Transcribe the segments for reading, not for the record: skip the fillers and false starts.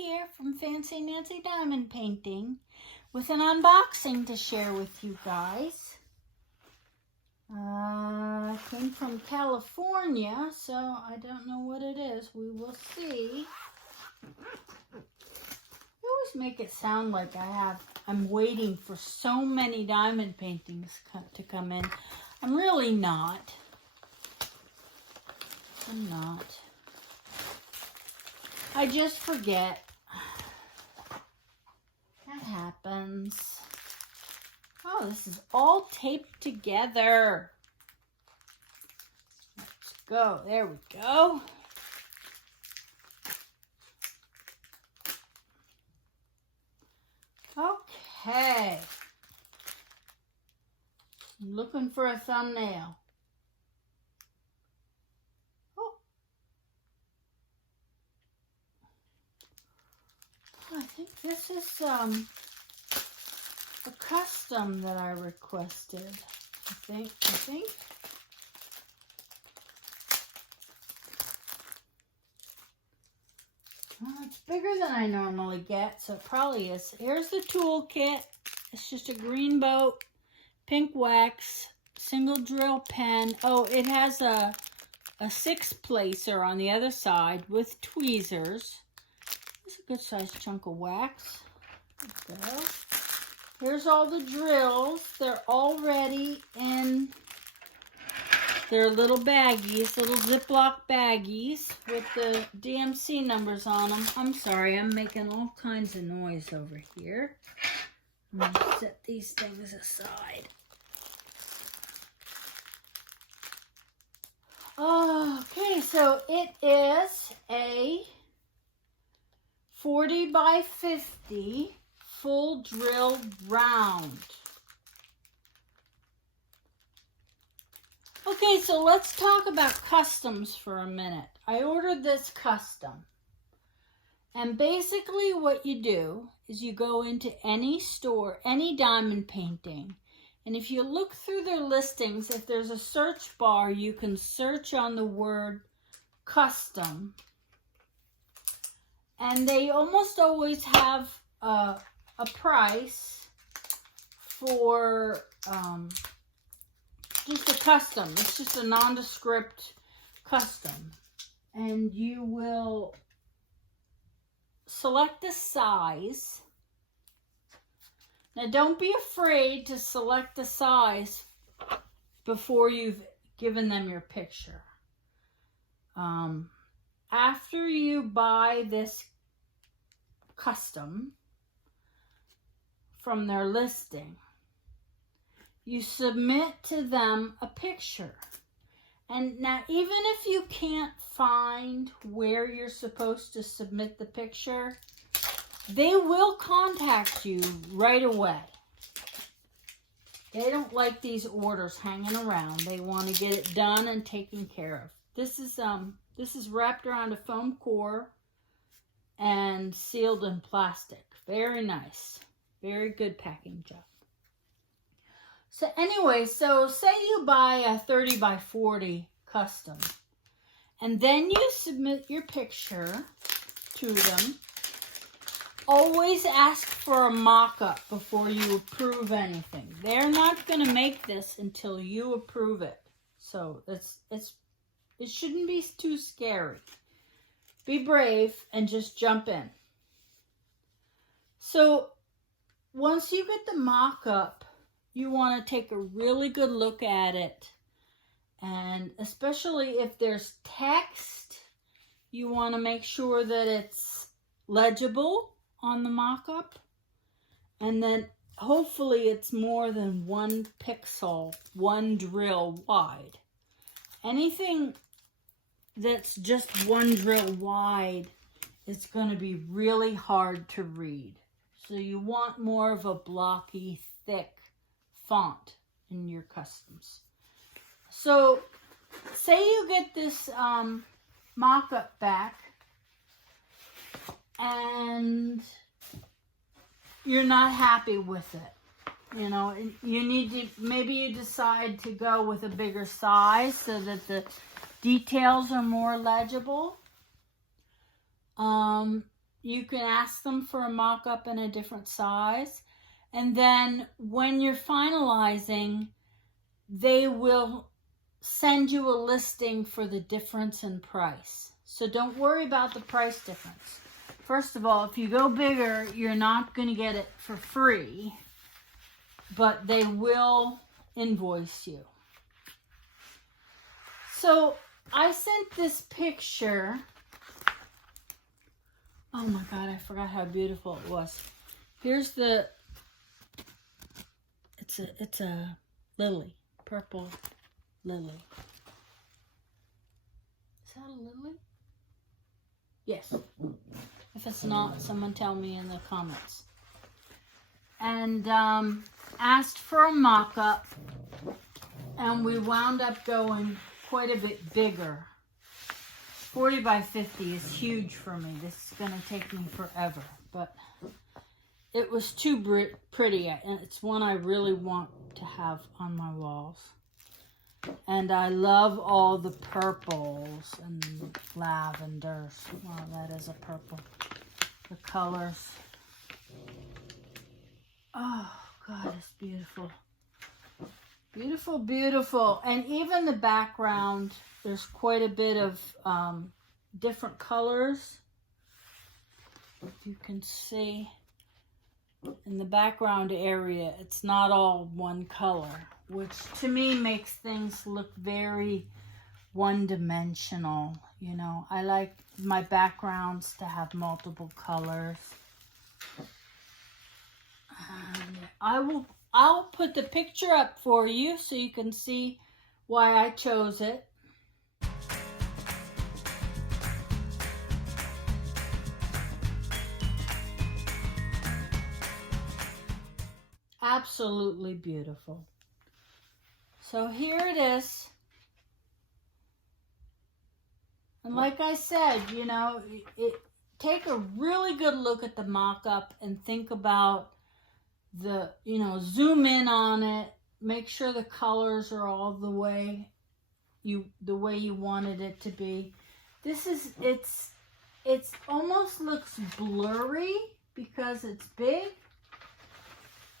here from Fancy Nancy Diamond Painting with an unboxing to share with you guys. I came from California, so I don't know what it is. We will see. You always make it sound like I'm waiting for so many diamond paintings to come in. I'm really not. I'm not. I just forget. That happens. Oh, this is all taped together. Let's go. There we go. Okay. I'm looking for a thumbnail. I think this is a custom that I requested. I think. Well, it's bigger than I normally get, so it probably is. Here's the toolkit. It's just a green boat, pink wax, single drill pen. Oh, it has a 6-placer on the other side with tweezers. It's a good sized chunk of wax. There we go. Here's all the drills. They're already in their little baggies, little Ziploc baggies with the DMC numbers on them. I'm sorry, I'm making all kinds of noise over here. I'm going to set these things aside. Okay, so it is a 40 by 50 full drill round. Okay, so let's talk about customs for a minute. I ordered this custom. And basically what you do is you go into any store, any diamond painting, and if you look through their listings, if there's a search bar, you can search on the word custom. And they almost always have a price for just a custom. It's just a nondescript custom. And you will select a size. Now don't be afraid to select the size before you've given them your picture. After you buy this custom from their listing, you submit to them a picture. And now, even if you can't find where you're supposed to submit the picture, they will contact you right away. They don't like these orders hanging around. They want to get it done and taken care of. This is wrapped around a foam core and sealed in plastic. Very nice. Very good packing job. So anyway, so say you buy a 30 by 40 custom, and then you submit your picture to them. Always ask for a mock-up before you approve anything. They're not going to make this until you approve it. So it shouldn't be too scary. Be brave and just jump in. So once you get the mock-up, you want to take a really good look at it. And especially if there's text, you want to make sure that it's legible on the mock-up. And then hopefully it's more than 1 pixel, 1 drill wide. Anything that's just 1 drill wide is going to be really hard to read. So you want more of a blocky, thick font in your customs. So say you get this mock-up back and you're not happy with it. You know, you need to, maybe you decide to go with a bigger size so that the details are more legible. you can ask them for a mock-up in a different size. And then when you're finalizing, they will send you a listing for the difference in price. So don't worry about the price difference. First of all, if you go bigger, you're not going to get it for free, but they will invoice you. So I sent this picture. Oh my God, I forgot how beautiful it was. Here's the, it's a lily, purple lily. Is that a lily? Yes. If it's not, someone tell me in the comments. And asked for a mock-up, and we wound up going quite a bit bigger. 40 by 50 is huge for me. This is going to take me forever, but it was too pretty, and it's one I really want to have on my walls. And I love all the purples and lavenders. Wow, that is a purple. The colors. Oh, God, it's beautiful. Beautiful, beautiful. And even the background, there's quite a bit of different colors. If you can see in the background area, it's not all one color, which to me makes things look very one-dimensional. You know, I like my backgrounds to have multiple colors. And I'll put the picture up for you so you can see why I chose it. Absolutely beautiful. So here it is. And like I said, you know, take a really good look at the mock-up and think about the, you know, zoom in on it, make sure the colors are all the way you wanted it to be. This is, it's almost looks blurry because it's big,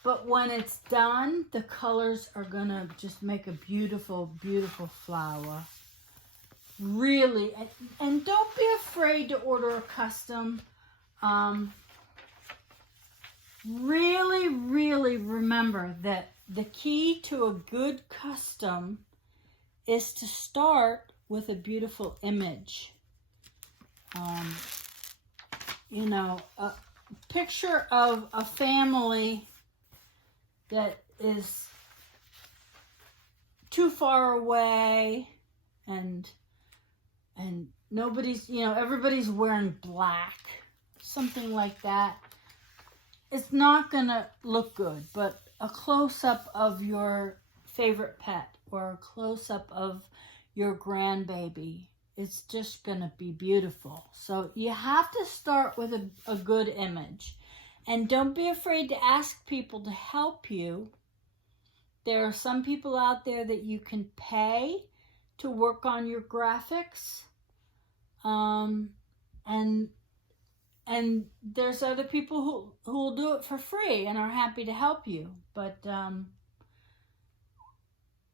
but when it's done, the colors are gonna just make a beautiful, beautiful flower. Really, and don't be afraid to order a custom. Really, really remember that the key to a good custom is to start with a beautiful image. You know, a picture of a family that is too far away and nobody's, you know, everybody's wearing black, something like that. It's not gonna look good, but a close-up of your favorite pet or a close-up of your grandbaby, it's just gonna be beautiful. So you have to start with a good image. And don't be afraid to ask people to help you. There are some people out there that you can pay to work on your graphics. And there's other people who will do it for free and are happy to help you. But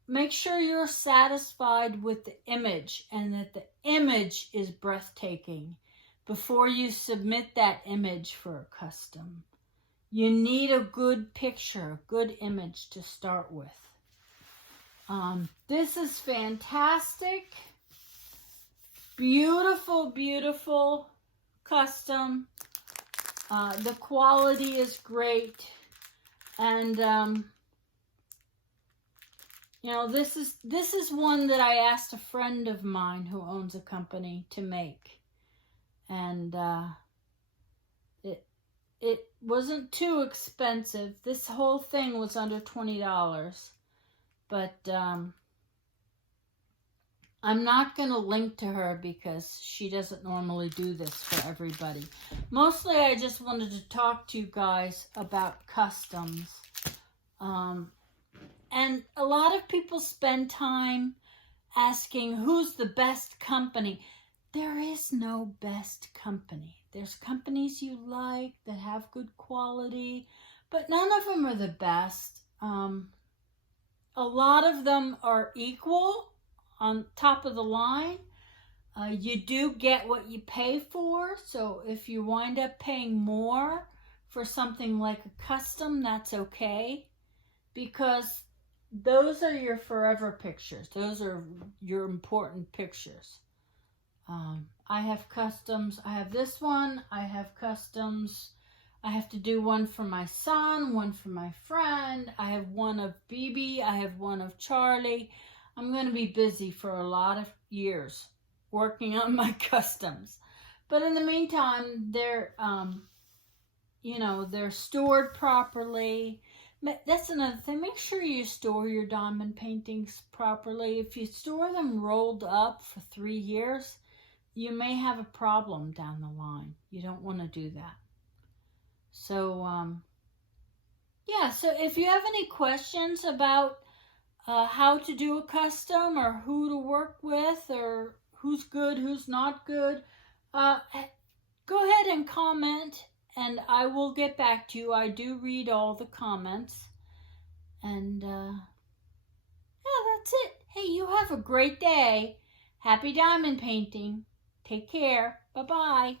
make sure you're satisfied with the image and that the image is breathtaking before you submit that image for a custom. You need a good picture, a good image to start with. This is fantastic. Beautiful, beautiful custom. The quality is great. And you know, this is one that I asked a friend of mine who owns a company to make. And it wasn't too expensive. This whole thing was under $20. But I'm not going to link to her because she doesn't normally do this for everybody. Mostly I just wanted to talk to you guys about customs. And a lot of people spend time asking who's the best company. There is no best company. There's companies you like that have good quality, but none of them are the best. A lot of them are equal on top of the line. You do get what you pay for, so if you wind up paying more for something like a custom, that's okay, because those are your forever pictures. Those are your important pictures. I have customs. I have this one. I have customs. I have to do one for my son, one for my friend. I have one of BB. I have one of Charlie. I'm going to be busy for a lot of years working on my customs. But in the meantime, they're, they're stored properly. That's another thing. Make sure you store your diamond paintings properly. If you store them rolled up for 3 years, you may have a problem down the line. You don't want to do that. So, so if you have any questions about how to do a custom or who to work with or who's good, who's not good, go ahead and comment and I will get back to you. I do read all the comments. And that's it. Hey, you have a great day. Happy diamond painting. Take care. Bye-bye.